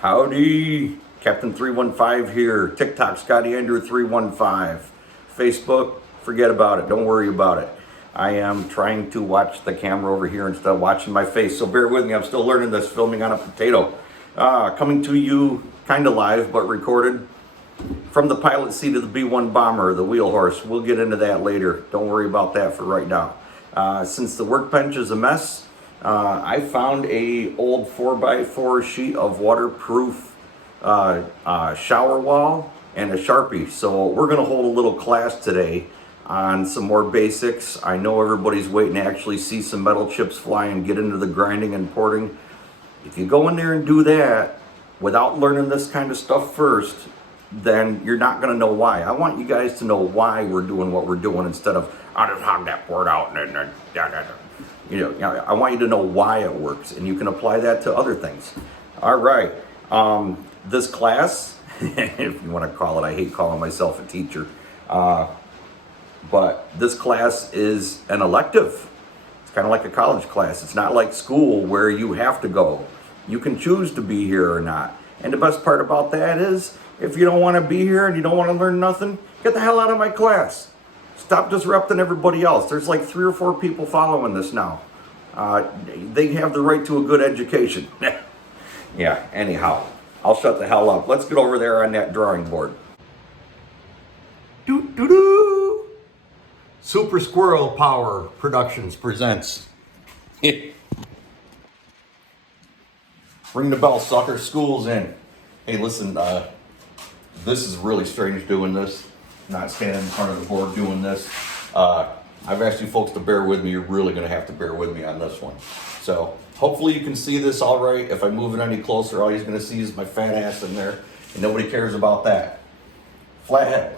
Howdy, Captain 315 here. TikTok, Scotty Andrew 315. Facebook, forget about it. Don't worry about it. I am trying to watch the camera over here instead of watching my face. So bear with me. I'm still learning this, filming on a potato. Coming to you kind of live, but recorded from the pilot seat of the B-1 bomber, the wheel horse. We'll get into that later. Don't worry about that for right now. Since the workbench is a mess, I found a old 4x4 sheet of waterproof shower wall and a Sharpie. So we're going to hold a little class today on some more basics. I know everybody's waiting to actually see some metal chips fly and get into the grinding and porting. If you go in there and do that without learning this kind of stuff first, then you're not going to know why. I want you guys to know why we're doing what we're doing instead of, I just hog that board out and then, you know, I want you to know why it works, and you can apply that to other things. All right, this class, if you want to call it, I hate calling myself a teacher, but this class is an elective. It's kind of like a college class. It's not like school where you have to go. You can choose to be here or not. And the best part about that is, if you don't want to be here and you don't want to learn nothing, get the hell out of my class. Stop disrupting everybody else. There's like 3 or 4 people following this now. They have the right to a good education. Yeah, anyhow, I'll shut the hell up. Let's get over there on that drawing board. Doo-doo-doo. Super Squirrel Power Productions presents. Ring the bell, sucker. School's in. Hey, listen, this is really strange doing this. Not standing in front of the board doing this. I've asked you folks to bear with me. You're really going to have to bear with me on this one. So hopefully you can see this all right. If I move it any closer, all you're going to see is my fat ass in there, and nobody cares about that. Flathead.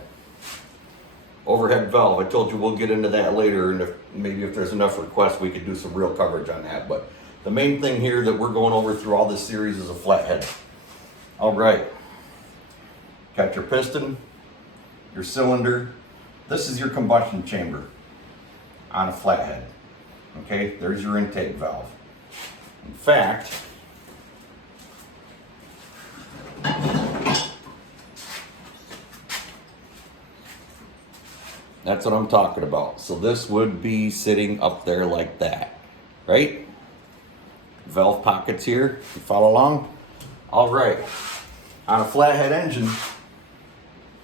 Overhead valve. I told you we'll get into that later, and maybe if there's enough requests, we could do some real coverage on that. But the main thing here that we're going over through all this series is a flathead. All right. Got your piston, your cylinder. This is your combustion chamber on a flathead. Okay, there's your intake valve. In fact, that's what I'm talking about. So this would be sitting up there like that, right? Valve pockets here, you follow along? All right, on a flathead engine,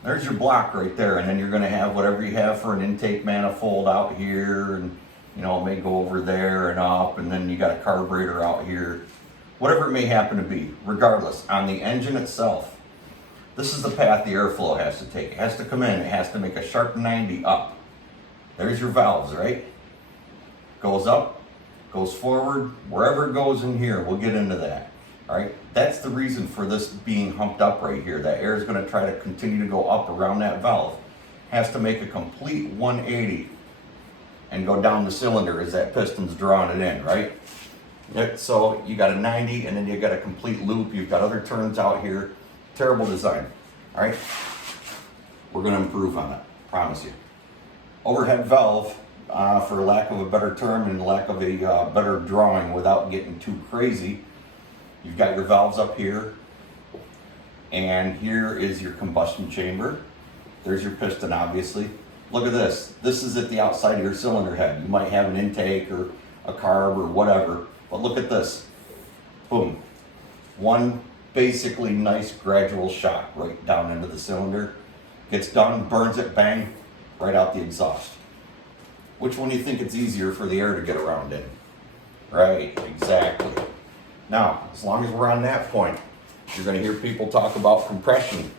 there's your block right there, and then you're going to have whatever you have for an intake manifold out here, and you know, it may go over there and up, and then you got a carburetor out here, whatever it may happen to be. Regardless, on the engine itself, this is the path the airflow has to take. It has to come in, it has to make a sharp 90 up. There's your valves, right? Goes up, goes forward, wherever it goes in here, we'll get into that. All right, that's the reason for this being humped up right here. That air is going to try to continue to go up around that valve. Has to make a complete 180 and go down the cylinder as that piston's drawing it in, right? So you got a 90 and then you got a complete loop. You've got other turns out here. Terrible design. All right, we're going to improve on it, promise you. Overhead valve, for lack of a better term and lack of a better drawing without getting too crazy. You've got your valves up here, and here is your combustion chamber. There's your piston, obviously. Look at this. This is at the outside of your cylinder head. You might have an intake or a carb or whatever, but look at this. Boom. One basically nice gradual shot right down into the cylinder. Gets done, burns it, bang, right out the exhaust. Which one do you think it's easier for the air to get around in? Right, exactly. Now, as long as we're on that point, you're going to hear people talk about compression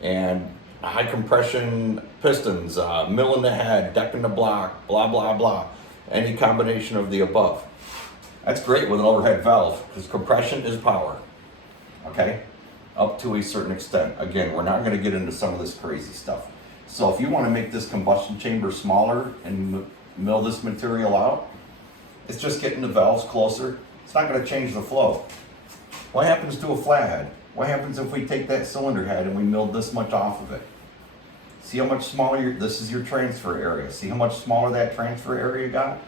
and high compression pistons, mill in the head, deck in the block, blah, blah, blah. Any combination of the above. That's great with an overhead valve because compression is power, okay? Up to a certain extent. Again, we're not going to get into some of this crazy stuff. So if you want to make this combustion chamber smaller and mill this material out, it's just getting the valves closer. It's not going to change the flow. What happens to a flathead? What happens if we take that cylinder head and we milled this much off of it? See how much smaller this is your transfer area. See how much smaller that transfer area got?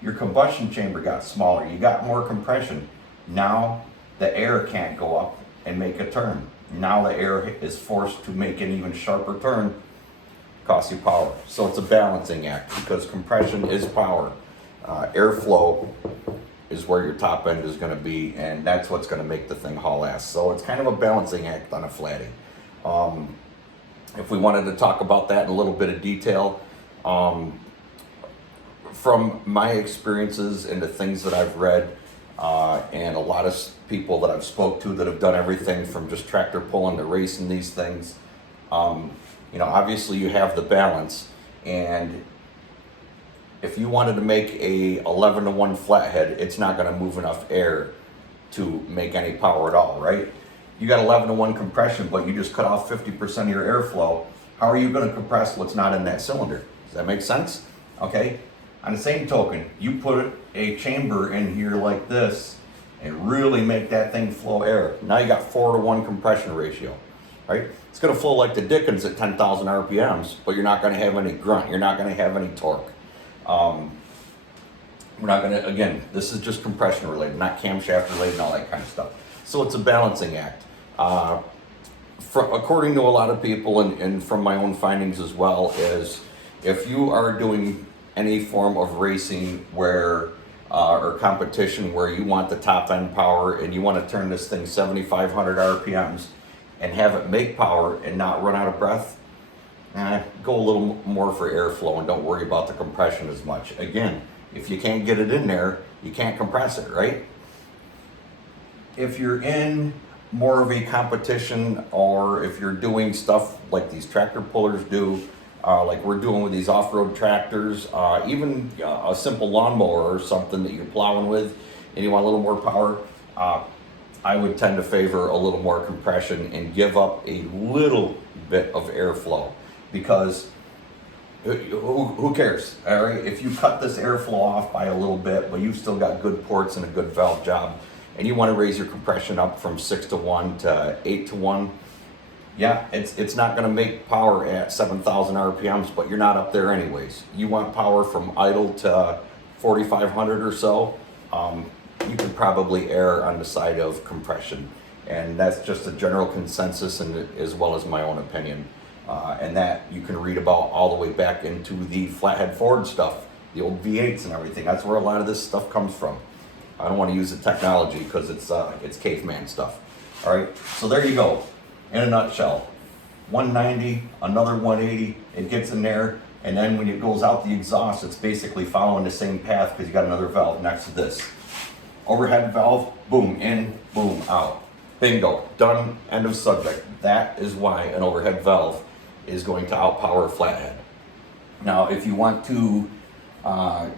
Your combustion chamber got smaller. You got more compression. Now the air can't go up and make a turn. Now the air is forced to make an even sharper turn, costs you power. So it's a balancing act because compression is power. Airflow is where your top end is going to be, and that's what's going to make the thing haul ass. So it's kind of a balancing act on a flatty. If we wanted to talk about that in a little bit of detail, from my experiences and the things that I've read, and a lot of people that I've spoke to that have done everything from just tractor pulling to racing these things, you know, obviously you have the balance, and if you wanted to make a 11-to-1 flathead, it's not going to move enough air to make any power at all, right? You got 11-to-1 compression, but you just cut off 50% of your airflow. How are you going to compress what's not in that cylinder? Does that make sense? Okay. On the same token, you put a chamber in here like this and really make that thing flow air. Now you got 4-to-1 compression ratio, right? It's going to flow like the Dickens at 10,000 RPMs, but you're not going to have any grunt. You're not going to have any torque. We're not going to, again, this is just compression related, not camshaft related and all that kind of stuff. So it's a balancing act. According to a lot of people, and from my own findings as well, is if you are doing any form of racing where or competition where you want the top end power and you want to turn this thing 7,500 RPMs and have it make power and not run out of breath, go a little more for airflow and don't worry about the compression as much. Again, if you can't get it in there, you can't compress it, right? If you're in more of a competition, or if you're doing stuff like these tractor pullers do, like we're doing with these off-road tractors, even a simple lawnmower or something that you're plowing with and you want a little more power, I would tend to favor a little more compression and give up a little bit of airflow, because who cares, all right? If you cut this airflow off by a little bit, but you've still got good ports and a good valve job, and you want to raise your compression up from 6-to-1 to 8-to-1, yeah, it's not going to make power at 7,000 RPMs, but you're not up there anyways. You want power from idle to 4,500 or so, you can probably err on the side of compression. And that's just a general consensus, and as well as my own opinion. And that you can read about all the way back into the flathead Ford stuff, the old V8s and everything. That's where a lot of this stuff comes from. I don't want to use the technology because it's caveman stuff. All right, so there you go. In a nutshell, 190, another 180, it gets in there, and then when it goes out the exhaust, it's basically following the same path because you got another valve next to this. Overhead valve, boom, in, boom, out. Bingo, done, end of subject. That is why an overhead valve is going to outpower a flathead. Now, if you want to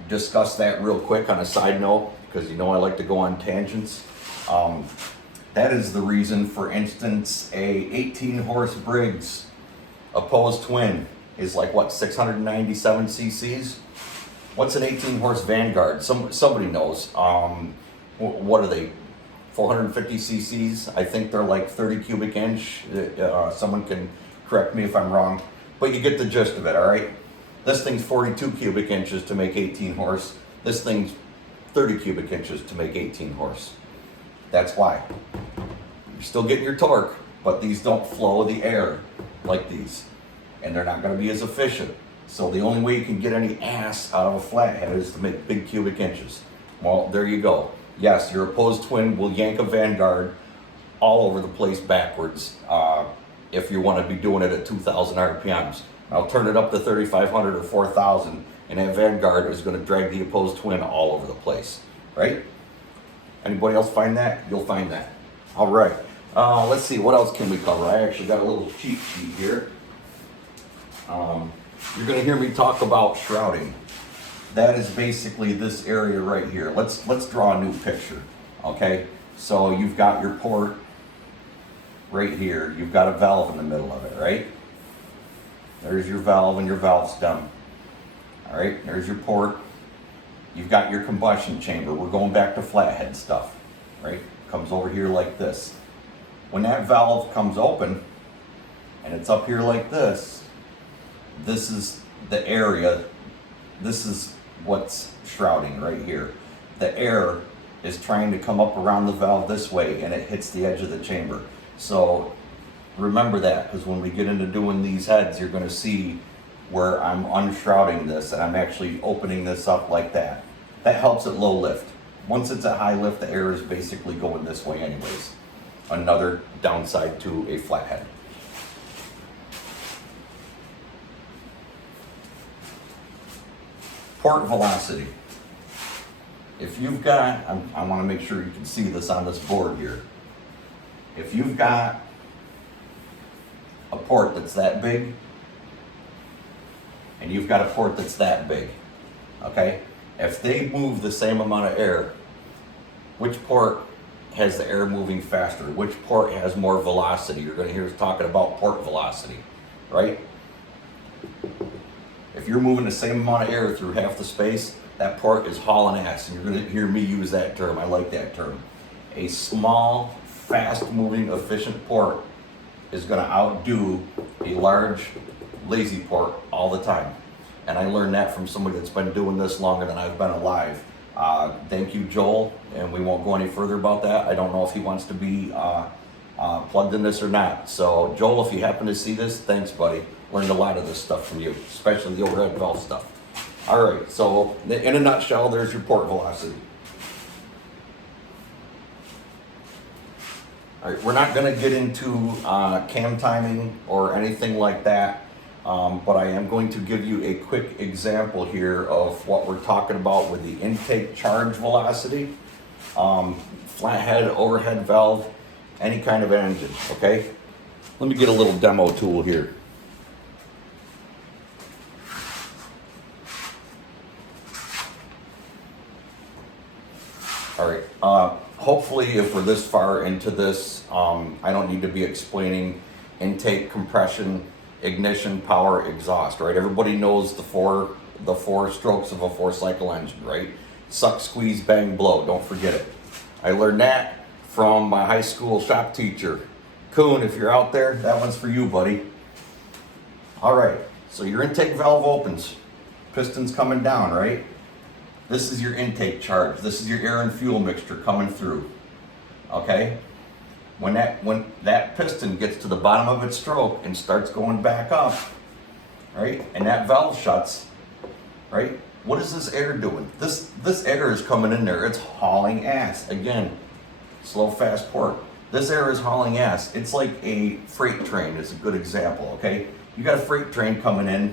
discuss that real quick on a side note, because you know I like to go on tangents, that is the reason, for instance, a 18 horse Briggs opposed twin is like, what, 697 cc's? What's an 18 horse Vanguard? Somebody knows. What are they? 450 cc's? I think they're like 30 cubic inch. Someone can correct me if I'm wrong, but you get the gist of it, all right? This thing's 42 cubic inches to make 18 horse. This thing's 30 cubic inches to make 18 horse. That's why. You're still getting your torque, but these don't flow the air like these, and they're not going to be as efficient. So the only way you can get any ass out of a flathead is to make big cubic inches. Well, there you go. Yes, your opposed twin will yank a Vanguard all over the place backwards if you want to be doing it at 2,000 RPMs. I'll turn it up to 3,500 or 4,000, and that Vanguard is going to drag the opposed twin all over the place, right? Anybody else find that? You'll find that. All right. Let's see, what else can we cover? I actually got a little cheat sheet here. You're going to hear me talk about shrouding. That is basically this area right here. Let's draw a new picture, okay? So you've got your port right here. You've got a valve in the middle of it, right? There's your valve and your valve stem. All right, there's your port. You've got your combustion chamber. We're going back to flathead stuff, right? Comes over here like this. When that valve comes open and it's up here like this is the area. This is what's shrouding right here. The air is trying to come up around the valve this way and it hits the edge of the chamber. So remember that, because when we get into doing these heads, you're going to see where I'm unshrouding this and I'm actually opening this up like that. That helps at low lift. Once it's at high lift, the air is basically going this way anyways. Another downside to a flathead. Port velocity. If you've got, I want to make sure you can see this on this board here. If you've got a port that's that big, and you've got a port that's that big, okay? If they move the same amount of air, which port has the air moving faster? Which port has more velocity? You're going to hear us talking about port velocity, right? If you're moving the same amount of air through half the space, that port is hauling ass, and you're going to hear me use that term. I like that term. A small, fast-moving, efficient port is going to outdo a large, lazy port all the time. And I learned that from somebody that's been doing this longer than I've been alive. Thank you, Joel, and we won't go any further about that. I don't know if he wants to be plugged in this or not. So, Joel, if you happen to see this, thanks, buddy. Learned a lot of this stuff from you, especially the overhead valve stuff. All right, so in a nutshell, there's your port velocity. All right, we're not going to get into cam timing or anything like that, but I am going to give you a quick example here of what we're talking about with the intake charge velocity, flathead, overhead valve, any kind of engine, okay? Let me get a little demo tool here. All right, hopefully if we're this far into this, I don't need to be explaining intake, compression, ignition, power, exhaust, right? Everybody knows the four strokes of a 4-cycle engine, right? Suck, squeeze, bang, blow, don't forget it. I learned that from my high school shop teacher. Coon, if you're out there, that one's for you, buddy. All right, so your intake valve opens, piston's coming down, right? This is your intake charge. This is your air and fuel mixture coming through, okay? When that piston gets to the bottom of its stroke and starts going back up, right? And that valve shuts, right? What is this air doing? This air is coming in there. It's hauling ass. Again, slow, fast port. This air is hauling ass. It's like a freight train is a good example, okay? You got a freight train coming in.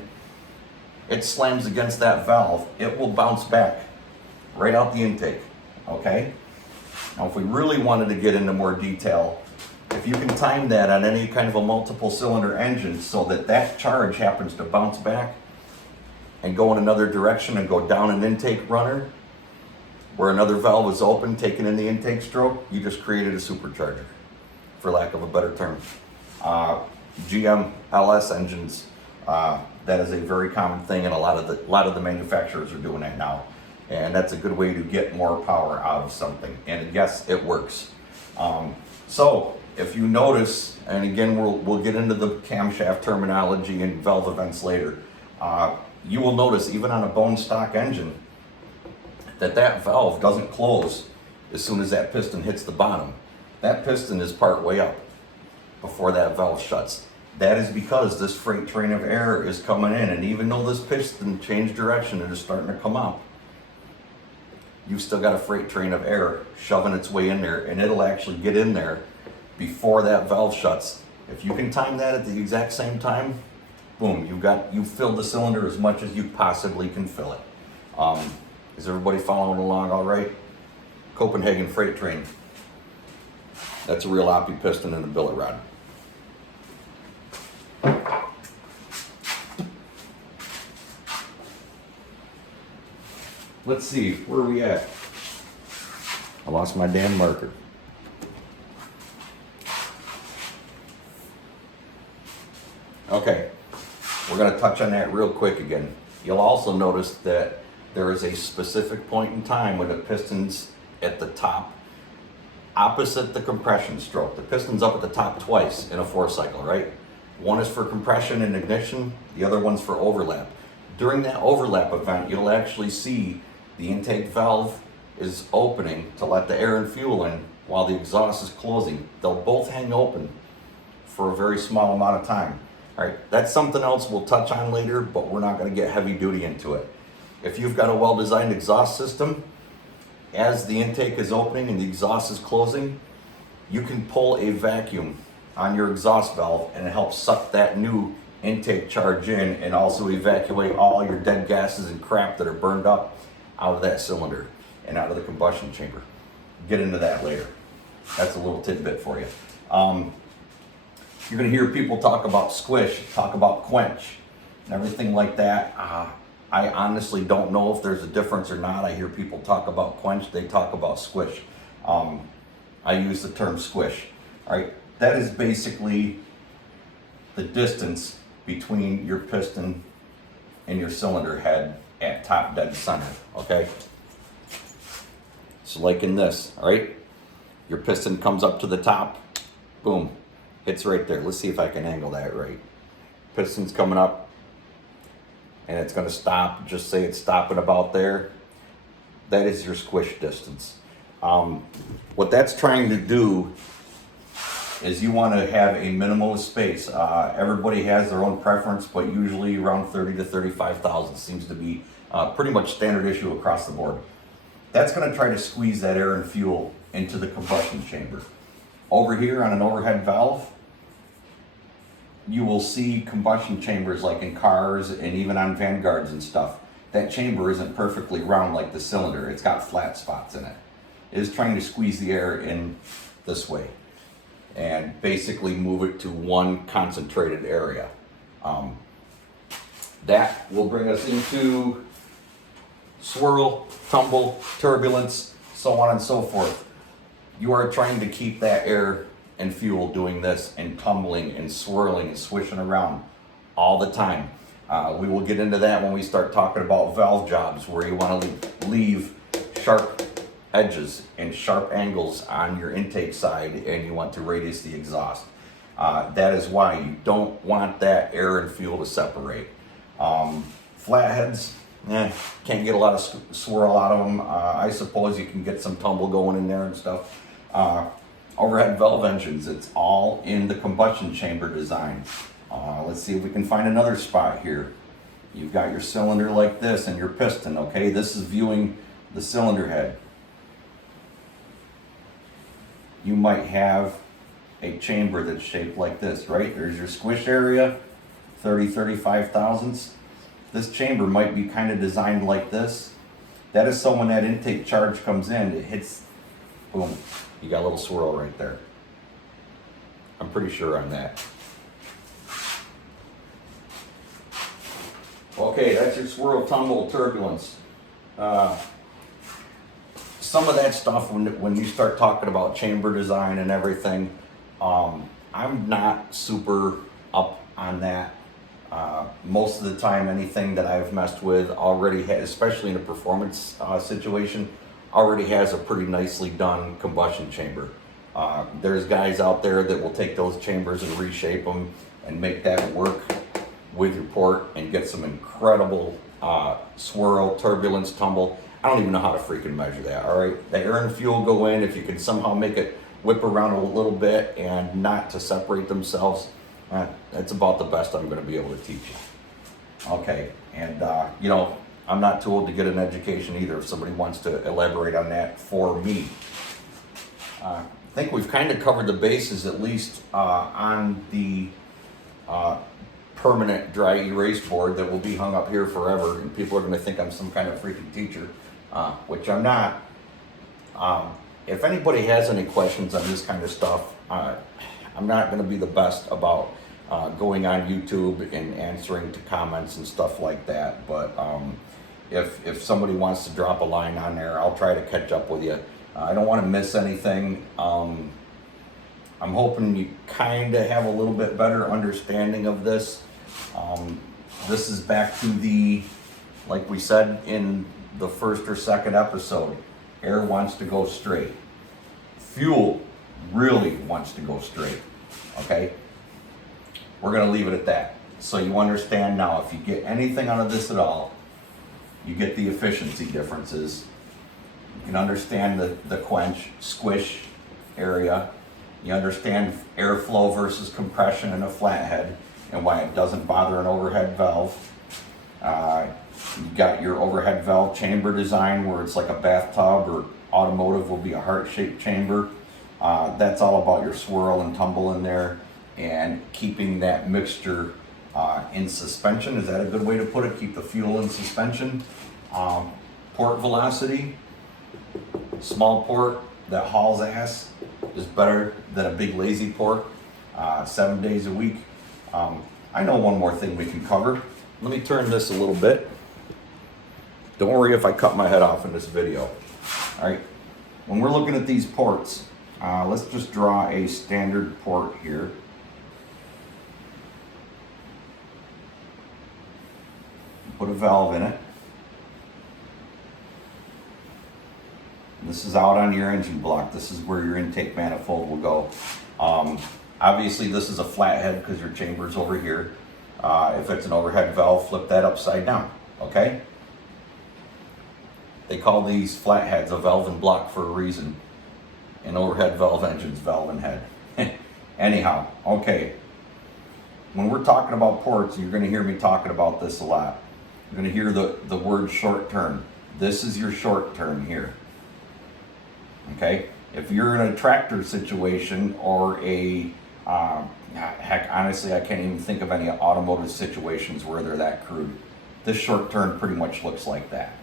It slams against that valve, it will bounce back right out the intake, okay? Now, if we really wanted to get into more detail, if you can time that on any kind of a multiple cylinder engine so that that charge happens to bounce back and go in another direction and go down an intake runner where another valve is open, taking in the intake stroke, you just created a supercharger, for lack of a better term. GM LS engines, that is a very common thing, and a lot of the manufacturers are doing that now, and that's a good way to get more power out of something. And yes, it works. So if you notice, and again we'll get into the camshaft terminology and valve events later, you will notice even on a bone stock engine that valve doesn't close as soon as that piston hits the bottom. That piston is part way up before that valve shuts. That is because this freight train of air is coming in, and even though this piston changed direction and is starting to come up, you've still got a freight train of air shoving its way in there, and it'll actually get in there before that valve shuts. If you can time that at the exact same time, boom, you've filled the cylinder as much as you possibly can fill it. Is everybody following along all right? Copenhagen freight train. That's a real oppie piston and a billet rod. Let's see, where are we at? I lost my damn marker. Okay, we're going to touch on that real quick again. You'll also notice that there is a specific point in time when the piston's at the top, opposite the compression stroke. The piston's up at the top twice in a 4-cycle, right? One is for compression and ignition, the other one's for overlap. During that overlap event, you'll actually see the intake valve is opening to let the air and fuel in while the exhaust is closing. They'll both hang open for a very small amount of time. All right, that's something else we'll touch on later, but we're not going to get heavy duty into it. If you've got a well-designed exhaust system, as the intake is opening and the exhaust is closing, you can pull a vacuum on your exhaust valve and it helps suck that new intake charge in and also evacuate all your dead gases and crap that are burned up out of that cylinder and out of the combustion chamber. Get into that later. That's a little tidbit for you. You're going to hear people talk about squish, talk about quench, and everything like that. I honestly don't know if there's a difference or not. I hear people talk about quench, they talk about squish. I use the term squish. All right, that is basically the distance between your piston and your cylinder head at top dead center, okay? So like in this, all right? Your piston comes up to the top, boom, hits right there. Let's see if I can angle that right. Piston's coming up and it's gonna stop, just say it's stopping about there. That is your squish distance. What that's trying to do is you want to have a minimalist space. Everybody has their own preference, but usually around 30 to 35 thousandths seems to be pretty much standard issue across the board. That's going to try to squeeze that air and fuel into the combustion chamber. Over here on an overhead valve, you will see combustion chambers like in cars and even on Vanguards and stuff. That chamber isn't perfectly round like the cylinder. It's got flat spots in it. It is trying to squeeze the air in this way and basically move it to one concentrated area. That will bring us into swirl, tumble, turbulence, so on and so forth. You are trying to keep that air and fuel doing this and tumbling and swirling and swishing around all the time. We will get into that when we start talking about valve jobs, where you want to leave sharp edges and sharp angles on your intake side and you want to radius the exhaust. That is why you don't want that air and fuel to separate. Flatheads, can't get a lot of swirl out of them. I suppose you can get some tumble going in there and stuff. Overhead valve engines, it's all in the combustion chamber design. Let's see if we can find another spot here. You've got your cylinder like this and your piston, okay? This is viewing the cylinder head. You might have a chamber that's shaped like this, right? There's your squish area, 30, 35 thousandths. This chamber might be kind of designed like this. That is so when that intake charge comes in, it hits, boom, you got a little swirl right there. I'm pretty sure on that. Okay, that's your swirl, tumble, turbulence. Some of that stuff, when you start talking about chamber design and everything, I'm not super up on that. Most of the time, anything that I've messed with already has, especially in a performance situation, already has a pretty nicely done combustion chamber. There's guys out there that will take those chambers and reshape them and make that work with your port and get some incredible swirl, turbulence, tumble. I don't even know how to freaking measure that, all right? The air and fuel go in. If you can somehow make it whip around a little bit and not to separate themselves, that's about the best I'm gonna be able to teach you. Okay, and you know, I'm not too old to get an education either if somebody wants to elaborate on that for me. I think we've kind of covered the bases, at least on the permanent dry erase board that will be hung up here forever, and people are going to think I'm some kind of freaking teacher, which I'm not. If anybody has any questions on this kind of stuff, I'm not going to be the best about going on YouTube and answering to comments and stuff like that, but if somebody wants to drop a line on there, I'll try to catch up with you. I don't want to miss anything. I'm hoping you kind of have a little bit better understanding of this. This is back to the, like we said in the first or second episode, air wants to go straight. Fuel really wants to go straight, okay? We're gonna leave it at that. So you understand now, if you get anything out of this at all, you get the efficiency differences You can understand the quench, squish area. You understand airflow versus compression in a flathead and why it doesn't bother an overhead valve. You got your overhead valve chamber design where it's like a bathtub, or automotive will be a heart-shaped chamber. That's all about your swirl and tumble in there and keeping that mixture in suspension. Is that a good way to put it? Keep the fuel in suspension. Port velocity, small port that hauls ass is better than a big lazy port 7 days a week. I know one more thing we can cover. Let me turn this a little bit. Don't worry if I cut my head off in this video. All right, when we're looking at these ports, let's just draw a standard port here. Put a valve in it. This is out on your engine block. This is where your intake manifold will go. Obviously this is a flathead because your chamber's over here. If it's an overhead valve, flip that upside down, okay? They call these flatheads a valve and block for a reason. And overhead valve engines, valve and head. Anyhow, okay. When we're talking about ports, you're gonna hear me talking about this a lot. You're gonna hear the word short turn. This is your short turn here. Okay? If you're in a tractor situation or a, heck, honestly, I can't even think of any automotive situations where they're that crude. This short turn pretty much looks like that.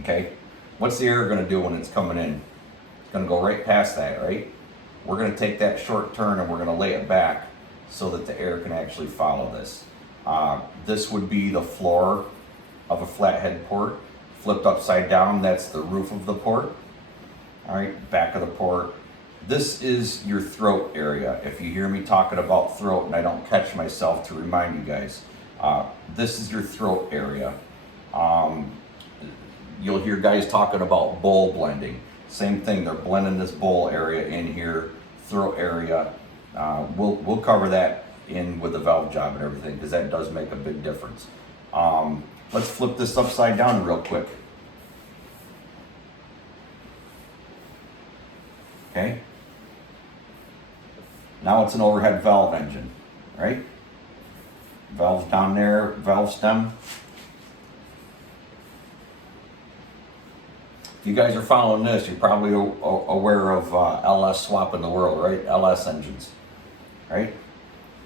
Okay? What's the air gonna do when it's coming in? It's gonna go right past that, right? We're gonna take that short turn and we're gonna lay it back so that the air can actually follow this. This would be the floor of a flathead port. Flipped upside down, that's the roof of the port. All right, back of the port. This is your throat area. If you hear me talking about throat and I don't catch myself to remind you guys, this is your throat area. You'll hear guys talking about bowl blending. Same thing, they're blending this bowl area in here, throat area. We'll cover that in with the valve job and everything because that does make a big difference. Let's flip this upside down real quick. Okay. Now it's an overhead valve engine, right? Valves down there, valve stem. If you guys are following this, you're probably aware of LS swapping the world, right? LS engines, right?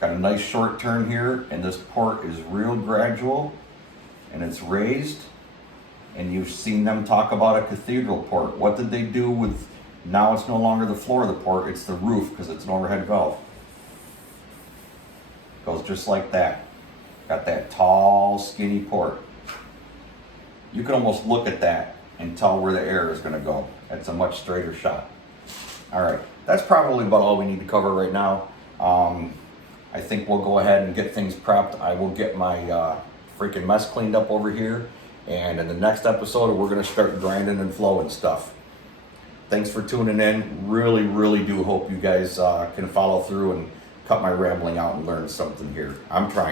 Got a nice short turn here, and this port is real gradual, and it's raised. And you've seen them talk about a cathedral port. What did they do with? Now it's no longer the floor of the port, it's the roof because it's an overhead valve. Goes just like that. Got that tall, skinny port. You can almost look at that and tell where the air is going to go. It's a much straighter shot. All right, that's probably about all we need to cover right now. I think we'll go ahead and get things prepped. I will get my freaking mess cleaned up over here. And in the next episode, we're going to start grinding and flowing stuff. Thanks for tuning in. Really, really do hope you guys can follow through and cut my rambling out and learn something here. I'm trying.